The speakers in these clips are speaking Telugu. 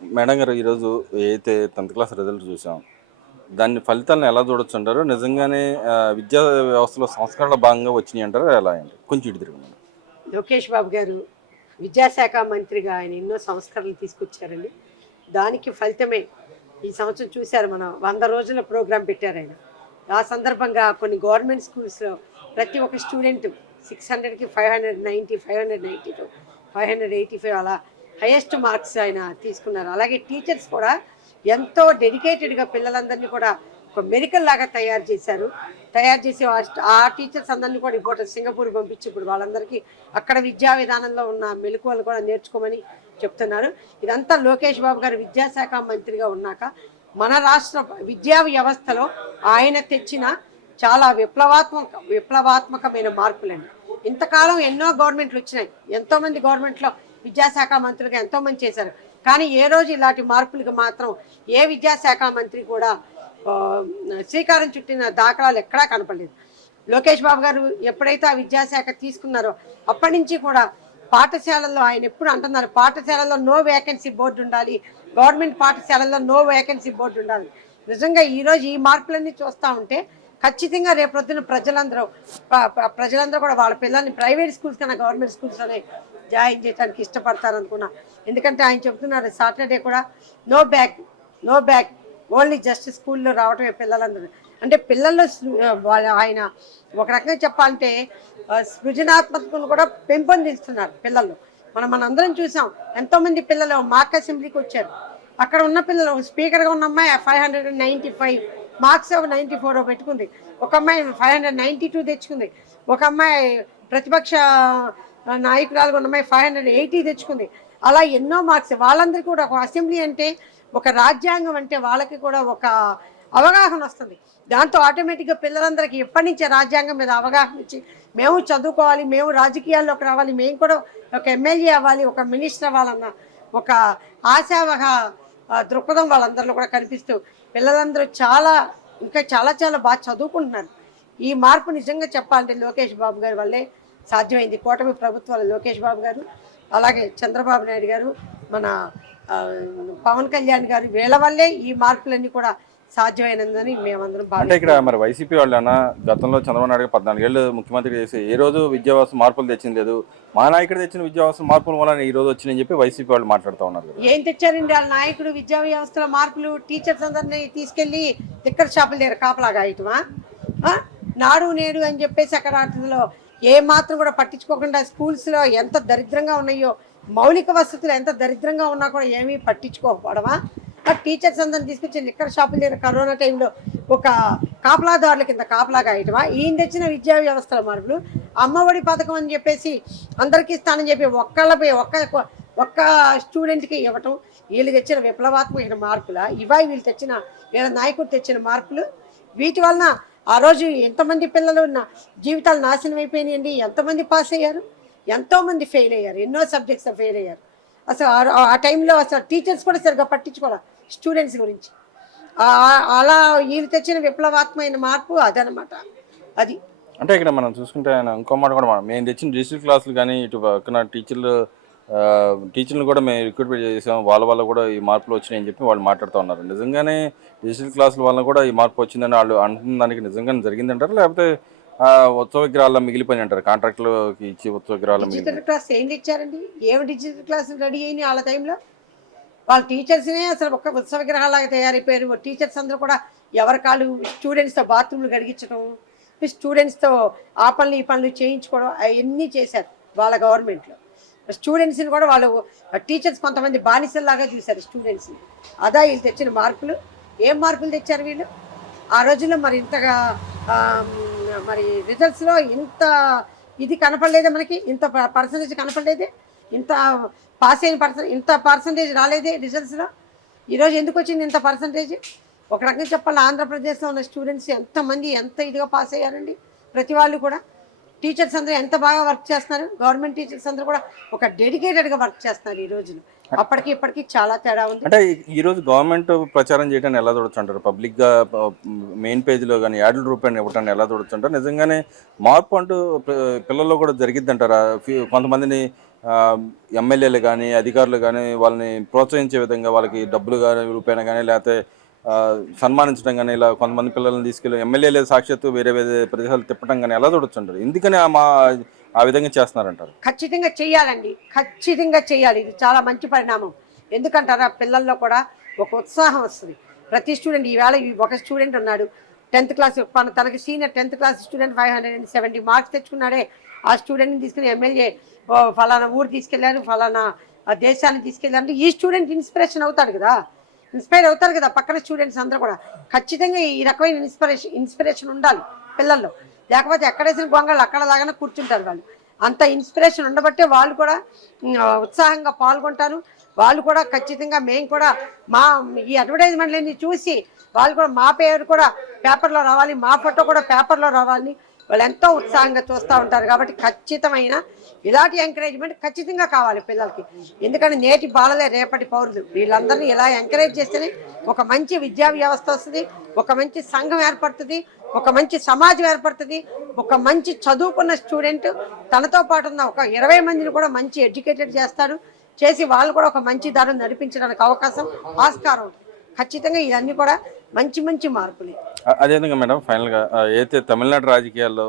మేడం గారు ఈరోజు ఏదైతే 10th క్లాస్ రిజల్ట్ చూసాం దాని ఫలితాలను ఎలా చూడొచ్చు అంటారు? నిజంగానే విద్యా వ్యవస్థలో సంస్కరణల భాగంగా వచ్చినాయి అంటారా? ఎలా అండి? కొంచెం ఇటు తిరగండి. లోకేష్ బాబు గారు విద్యాశాఖ మంత్రిగా ఆయన ఎన్నో సంస్కరణలు తీసుకొచ్చారండి. దానికి ఫలితమే ఈ సంవత్సరం చూశారు. మనం 100 రోజుల ప్రోగ్రాం పెట్టారు ఆయన. ఆ సందర్భంగా కొన్ని గవర్నమెంట్ స్కూల్స్లో ప్రతి ఒక్క స్టూడెంట్ 600కి 590, 592, 585 అలా హైయెస్ట్ మార్క్స్ ఆయన తీసుకున్నారు. అలాగే టీచర్స్ కూడా ఎంతో డెడికేటెడ్గా పిల్లలందరినీ కూడా ఒక మెడికల్ లాగా తయారు చేశారు. తయారు చేసి ఆ టీచర్స్ అందరినీ కూడా ఇప్పుడు సింగపూర్ పంపించి ఇప్పుడు వాళ్ళందరికీ అక్కడ విద్యా విధానంలో ఉన్న మెలకువలు కూడా నేర్చుకోమని చెప్తున్నారు. ఇదంతా లోకేష్ బాబు గారు విద్యాశాఖ మంత్రిగా ఉన్నాక మన రాష్ట్ర విద్యా వ్యవస్థలో ఆయన తెచ్చిన చాలా విప్లవాత్మకమైన మార్పులండి. ఇంతకాలం ఎన్నో గవర్నమెంట్లు వచ్చినాయి, ఎంతోమంది గవర్నమెంట్లో విద్యాశాఖ మంత్రులుగా ఎంతోమంది చేశారు. కానీ ఏ రోజు ఇలాంటి మార్పులకు మాత్రం ఏ విద్యాశాఖ మంత్రి కూడా శ్రీకారం చుట్టిన దాఖలాలు ఎక్కడా కనపడలేదు. లోకేష్ బాబు గారు ఎప్పుడైతే ఆ విద్యాశాఖ తీసుకున్నారో అప్పటి నుంచి కూడా పాఠశాలల్లో ఆయన ఎప్పుడు అంటున్నారు, పాఠశాలల్లో నో వేకెన్సీ బోర్డు ఉండాలి, గవర్నమెంట్ పాఠశాలల్లో నో వేకెన్సీ బోర్డు ఉండాలి. నిజంగా ఈరోజు ఈ మార్పులన్నీ చూస్తూ ఉంటే ఖచ్చితంగా రేపొద్దున ప్రజలందరూ కూడా వాళ్ళ పిల్లల్ని ప్రైవేట్ స్కూల్స్ కన్నా గవర్నమెంట్ స్కూల్స్లోనే జాయిన్ చేయడానికి ఇష్టపడతారు అనుకున్నా. ఎందుకంటే ఆయన చెప్తున్నారు సాటర్డే కూడా నో బ్యాక్ ఓన్లీ జస్ట్ స్కూల్లో రావటమే పిల్లలందరూ. అంటే పిల్లల్లో ఆయన ఒక రకంగా చెప్పాలంటే సృజనాత్మకతను కూడా పెంపొందిస్తున్నారు పిల్లల్లో. మనందరం చూసాం, ఎంతోమంది పిల్లలు మాక్ అసెంబ్లీకి వచ్చారు. అక్కడ ఉన్న పిల్లలు స్పీకర్గా ఉన్న అమ్మాయి 595 మార్క్స్ 94 పెట్టుకుంది, ఒక అమ్మాయి 592 తెచ్చుకుంది, ఒక అమ్మాయి ప్రతిపక్ష నాయకురాలుగా ఉన్న అమ్మాయి 580 తెచ్చుకుంది. అలా ఎన్నో మార్క్స్. వాళ్ళందరికీ కూడా ఒక అసెంబ్లీ అంటే ఒక రాజ్యాంగం అంటే వాళ్ళకి కూడా ఒక అవగాహన వస్తుంది. దాంతో ఆటోమేటిక్గా పిల్లలందరికీ ఎప్పటి నుంచే రాజ్యాంగం మీద అవగాహన ఇచ్చి మేము చదువుకోవాలి, మేము రాజకీయాల్లోకి రావాలి, మేము కూడా ఒక ఎమ్మెల్యే అవ్వాలి, ఒక మినిస్టర్ అవ్వాలన్న ఒక ఆశావహ దృక్పథం వాళ్ళందరిలో కూడా కనిపిస్తూ పిల్లలందరూ ఇంకా చాలా చాలా బాగా చదువుకుంటున్నారు. ఈ మార్పు నిజంగా చెప్పాలంటే లోకేష్ బాబు గారి వల్లే సాధ్యమైంది. కూటమి ప్రభుత్వాలు లోకేష్ బాబు గారు, అలాగే చంద్రబాబు నాయుడు గారు, మన పవన్ కళ్యాణ్ గారు, వీళ్ళ వల్లే ఈ మార్పులన్నీ కూడా సాధ్యమైనదని మేమందరం అంటే ఇక్కడ మరి వైసీపీ వాళ్ళైనా గతంలో చంద్రబాబు నాయుడు 14 ఏళ్ళు ముఖ్యమంత్రి చేసి ఏ రోజు విద్యా వ్యవస్థ మార్పులు తెచ్చింది లేదు, మా నాయకుడు తెచ్చిన విద్యా వ్యవస్థ మార్పుల వల్ల ఈ రోజు వచ్చిందని చెప్పి వైసీపీ వాళ్ళు మాట్లాడుతూ ఉన్నారు. ఏం తెచ్చారండి వాళ్ళ నాయకుడు? విద్యా వ్యవస్థలో మార్పులు, టీచర్స్ అందరినీ తీసుకెళ్లి టిక్కర్ షాపుల దగ్గర కాపలాగా ఇటువా నాడు నేడు అని చెప్పేసి అక్కడ వాటిలో ఏ మాత్రం కూడా పట్టించుకోకుండా స్కూల్స్లో ఎంత దరిద్రంగా ఉన్నాయో, మౌలిక వసతులు ఎంత దరిద్రంగా ఉన్నా కూడా ఏమీ పట్టించుకోకపోవడమా? టీచర్స్ అందరిని తీసుకొచ్చి లిక్కర్ షాపుల దగ్గర కరోనా టైంలో ఒక కాపలాదారుల కింద కాపలాగా ఇటువా? ఈయన తెచ్చిన విద్యా వ్యవస్థల మార్పులు, అమ్మఒడి పథకం అని చెప్పేసి అందరికీ ఇస్తానని చెప్పి ఒక్క స్టూడెంట్కి ఇవ్వటం, వీళ్ళు తెచ్చిన విప్లవాత్మక మార్పుల వీళ్ళు తెచ్చిన వీళ్ళ నాయకుడు తెచ్చిన మార్పులు. వీటి వలన ఆ రోజు ఎంతమంది పిల్లలు జీవితాలు నాశనం అయిపోయినాయండి. ఎంతమంది పాస్ అయ్యారు, ఎంతోమంది ఫెయిల్ అయ్యారు, ఎన్నో సబ్జెక్ట్స్ ఫెయిల్ అయ్యారు. అసలు ఆ టైంలో అసలు టీచర్స్ కూడా సరిగ్గా పట్టించుకోవాలి స్టూడెంట్స్ గురించి. అలా వీళ్ళు తెచ్చిన విప్లవాత్మైన మార్పు అదనమాట. అది అంటే ఇక్కడ మనం చూసుకుంటే ఆయన ఇంకో మాట కూడా మేము తెచ్చిన డిజిటల్ క్లాసులు కానీ ఇటు పక్కన టీచర్లు కూడా మేము రిక్రూట్మెంట్ చేసాం, వాళ్ళ వల్ల కూడా ఈ మార్పులు వచ్చినాయని చెప్పి వాళ్ళు మాట్లాడుతూ ఉన్నారు. నిజంగానే డిజిటల్ క్లాసుల వల్ల కూడా ఈ మార్పు వచ్చిందని వాళ్ళు అంటున్న దానికి నిజంగానే జరిగిందంటారు, లేకపోతే ఉత్సవ విగ్రహాల్లో మిగిలిపోయి అంటారు? కాంట్రాక్టులకి ఇచ్చి ఉత్సవ విగ్రహాలు డిజిటల్ క్లాస్ ఏం తెచ్చారండి? ఏమి డిజిటల్ క్లాసులు రెడీ అయినాయి వాళ్ళ టైంలో? వాళ్ళ టీచర్స్నే అసలు ఒక ఉత్సవ విగ్రహాలాగా తయారైపోయారు. టీచర్స్ అందరూ కూడా ఎవరి కాళ్ళు స్టూడెంట్స్తో బాత్రూమ్లు గడిగించడం, స్టూడెంట్స్తో ఆ పనులు ఈ పనులు చేయించుకోవడం అవన్నీ చేశారు వాళ్ళ గవర్నమెంట్లో. స్టూడెంట్స్ని కూడా వాళ్ళు టీచర్స్ కొంతమంది బానిసల్లాగా చూశారు స్టూడెంట్స్ని. అదా వీళ్ళు తెచ్చిన మార్పులు? ఏం మార్పులు తెచ్చారు వీళ్ళు ఆ రోజుల్లో? మరి ఇంతగా మరి రిజల్ట్స్లో ఇంత ఇది కనపడలేదే మనకి, ఇంత పర్సంటేజ్ కనపడలేదే, ఇంత పాస్ అయిన ఇంత పర్సంటేజ్ రాలేదే రిజల్ట్స్లో. ఈరోజు ఎందుకు వచ్చింది ఇంత పర్సంటేజ్? ఒక రకంగా చెప్పాలి, ఆంధ్రప్రదేశ్లో ఉన్న స్టూడెంట్స్ ఎంతమంది ఎంత ఇదిగా పాస్ అయ్యారండి. ప్రతి వాళ్ళు కూడా టీచర్స్ అందరూ ఎంత బాగా వర్క్ చేస్తున్నారు. గవర్నమెంట్ టీచర్స్ అందరూ కూడా ఒక డెడికేటెడ్గా వర్క్ చేస్తున్నారు ఈ రోజున. అప్పటికి ఇప్పటికి చాలా తేడా ఉంది. అంటే ఈరోజు గవర్నమెంట్ ప్రచారం చేయడానికి ఎలా చూడొచ్చు అంటారు? పబ్లిక్గా మెయిన్ పేజీలో కానీ యాడ్ల రూపాయలు ఇవ్వటాన్ని ఎలా చూడొచ్చు అంటారు? నిజంగానే మార్పు అంటూ పిల్లల్లో కూడా జరిగిద్ది అంటారా? కొంతమందిని ఎమ్మెల్యేలు కానీ అధికారులు కానీ వాళ్ళని ప్రోత్సహించే విధంగా వాళ్ళకి డబ్బులు కానీ రూపాయన కానీ లేకపోతే సన్మానించడం కానీ ఇలా కొంతమంది పిల్లల్ని తీసుకెళ్ళి ఎమ్మెల్యేలు సాక్షాత్తు వేరే వేరే ప్రదేశాలు తిప్పడం కానీ ఎలా చూడొచ్చుంటారు ఎందుకని ఆ విధంగా చేస్తున్నారంటారు? ఖచ్చితంగా చెయ్యాలండి, ఖచ్చితంగా చెయ్యాలి. ఇది చాలా మంచి పరిణామం. ఎందుకంటారా, పిల్లల్లో కూడా ఒక ఉత్సాహం వస్తుంది. ప్రతి స్టూడెంట్ ఈవేళ ఒక స్టూడెంట్ ఉన్నాడు 10th క్లాస్, తనకి senior 10th class student 570 marks తెచ్చుకున్నాడే. ఆ స్టూడెంట్ని తీసుకుని ఎమ్మెల్యే ఫలానా ఊరు తీసుకెళ్ళాను, ఫలానా దేశాన్ని తీసుకెళ్ళాను, ఈ స్టూడెంట్ ఇన్స్పిరేషన్ అవుతాడు కదా, ఇన్స్పైర్ అవుతారు కదా పక్కన స్టూడెంట్స్ అందరూ కూడా. ఖచ్చితంగా ఈ రకమైన ఇన్స్పిరేషన్ ఉండాలి పిల్లల్లో. లేకపోతే ఎక్కడేసిన గొంగళ్ళు అక్కడ లాగానే కూర్చుంటారు వాళ్ళు. అంత ఇన్స్పిరేషన్ ఉండబట్టే వాళ్ళు కూడా ఉత్సాహంగా పాల్గొంటారు. వాళ్ళు కూడా ఖచ్చితంగా మేము కూడా ఈ అడ్వర్టైజ్మెంట్లన్నీ చూసి వాళ్ళు కూడా మా పేరు కూడా పేపర్లో రావాలి, మా ఫోటో కూడా పేపర్లో రావాలని వాళ్ళు ఎంతో ఉత్సాహంగా చూస్తూ ఉంటారు. కాబట్టి ఖచ్చితమైన ఇలాంటి ఎంకరేజ్మెంట్ ఖచ్చితంగా కావాలి పిల్లలకి. ఎందుకంటే నేటి బాలలే రేపటి పౌరులు. వీళ్ళందరినీ ఇలా ఎంకరేజ్ చేస్తేనే ఒక మంచి విద్యా వ్యవస్థ వస్తుంది, ఒక మంచి సంఘం ఏర్పడుతుంది, ఒక మంచి సమాజం ఏర్పడుతుంది. ఒక మంచి చదువుకున్న స్టూడెంట్ తనతో పాటు ఉన్న ఒక 20 మందిని కూడా మంచి ఎడ్యుకేటెడ్ చేస్తాడు. చేసి వాళ్ళు కూడా ఒక మంచి దారిని నడిపించడానికి అవకాశం ఆస్కారం. ఖచ్చితంగా ఇవన్నీ కూడా మంచి మంచి మార్పులే. అదేవిధంగా మేడం ఫైనల్గా అయితే తమిళనాడు రాజకీయాల్లో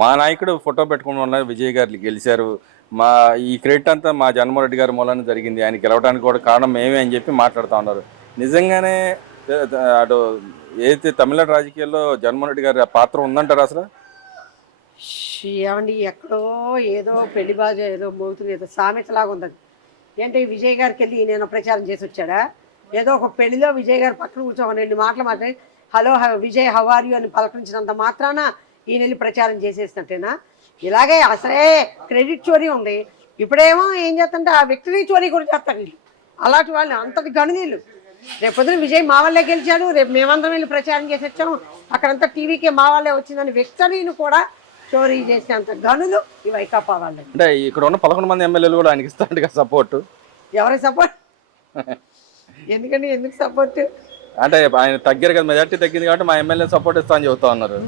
మా నాయకుడు ఫోటో పెట్టుకుని ఉన్న విజయ్ గారు గెలిచారు, ఈ క్రెడిట్ అంతా మా జగన్మోహన్ రెడ్డి గారి మూలాన జరిగింది, ఆయన గెలవడానికి కూడా కారణం మేమే అని చెప్పి మాట్లాడుతూ ఉన్నారు. నిజంగానే అటు ఏదైతే తమిళనాడు రాజకీయాల్లో జగన్మోహన్ రెడ్డి గారి పాత్ర ఉందంటారు అసలు? ఏమండి, ఎక్కడో ఏదో పెళ్లి బాజ ఏదో మోగుతుంది, ఏదో సామెతలాగా ఉంది. ఏంటి విజయ్ గారికి వెళ్ళి నేను ప్రచారం చేసి వచ్చాడా? ఏదో ఒక పెళ్లిలో విజయ్ గారు పక్కన కూర్చోమని 2 మాటలు మాట్లాడి hello Vijay how are you అని పలకరించినంత మాత్రాన ఈయన వెళ్ళి ప్రచారం చేసేసినట్టేనా? ఇలాగే అసలే క్రెడిట్ చోరీ ఉంది. ఇప్పుడేమో ఏం చేస్తుంటే ఆ విక్టరీ చోరీ కూడా చేస్తారు వీళ్ళు. అలాంటి వాళ్ళు అంతటి గణనీయులు. రేపు పొద్దున విజయ్ మా వాళ్ళే గెలిచాడు, రేపు మేమందరం వెళ్ళి ప్రచారం చేసి వచ్చాము, అక్కడంతా టీవీకే మా వాళ్ళే వచ్చిందని విక్టరీని కూడా చోరీ చేసేంత గనులు ఈ వైకాపా వాళ్ళు. అంటే ఇక్కడ ఉన్న 11 మంది ఎమ్మెల్యేలు కూడా ఆయనకి ఇస్తారంట సపోర్టు. ఎవరి సపోర్ట్? ఎందుకంటే ఎందుకు సపోర్ట్ అంటే ఆయన తగ్గారు కదా, మెజార్టీ తగ్గింది కాబట్టి మా ఎమ్మెల్యే సపోర్ట్ ఇస్తా అని చెబుతా ఉన్నారు.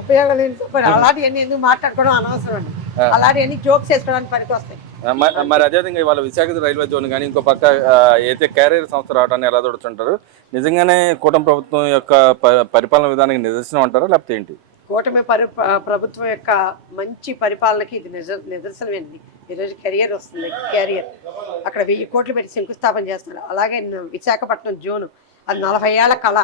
ఉపయోగం లేని సపోర్ట్. అలాంటివన్నీ ఎందుకు మాట్లాడుకోవడం అనవసరం అండి. అలాంటివన్నీ జోక్స్ వేసుకోవడానికి పనికి వస్తాయి. మరి అదేవిధంగా ఇవాళ విశాఖ రైల్వే జోన్ కానీ ఇంకో పక్క అయితే క్యారియర్ సంస్థ రావడాన్ని ఎలా చూడుతుంటారు? నిజంగానే కూటమి ప్రభుత్వం యొక్క పరిపాలన విధానానికి నిదర్శనం అంటారా లేకపోతే ఏంటి? కూటమి ప్రభుత్వం యొక్క మంచి పరిపాలనకి ఇది నిదర్శనమేంది. ఈరోజు కెరియర్ వస్తుంది, క్యారియర్ అక్కడ 1000 కోట్లు పెట్టి శంకుస్థాపన చేస్తున్నారు. అలాగే విశాఖపట్నం జోను అది 40 ఏళ్ల కళ.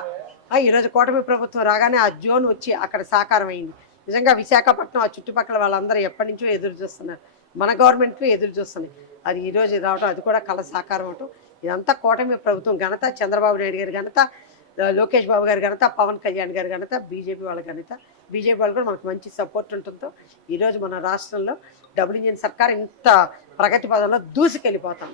ఈరోజు కూటమి ప్రభుత్వం రాగానే ఆ జోన్ వచ్చి అక్కడ సాకారం అయింది. నిజంగా విశాఖపట్నం ఆ చుట్టుపక్కల వాళ్ళందరూ ఎప్పటి నుంచో ఎదురు చూస్తున్నారు, మన గవర్నమెంట్కు ఎదురు చూస్తున్నాయి. అది ఈరోజు రావటం, అది కూడా కళ సాకారం అవటం, ఇదంతా కూటమి ప్రభుత్వం ఘనత. చంద్రబాబు నాయుడు గారి ఘనత, లోకేష్ బాబు గారి ఘనత, పవన్ కళ్యాణ్ గారి ఘనత, బీజేపీ వాళ్ళ ఘనత. బీజేపీ వాళ్ళు కూడా మనకు మంచి సపోర్ట్ ఉంటుందో ఈరోజు మన రాష్ట్రంలో డబుల్ ఇంజిన్ సర్కార్ ఇంత ప్రగతి పదంలో దూసుకెళ్ళిపోతాం.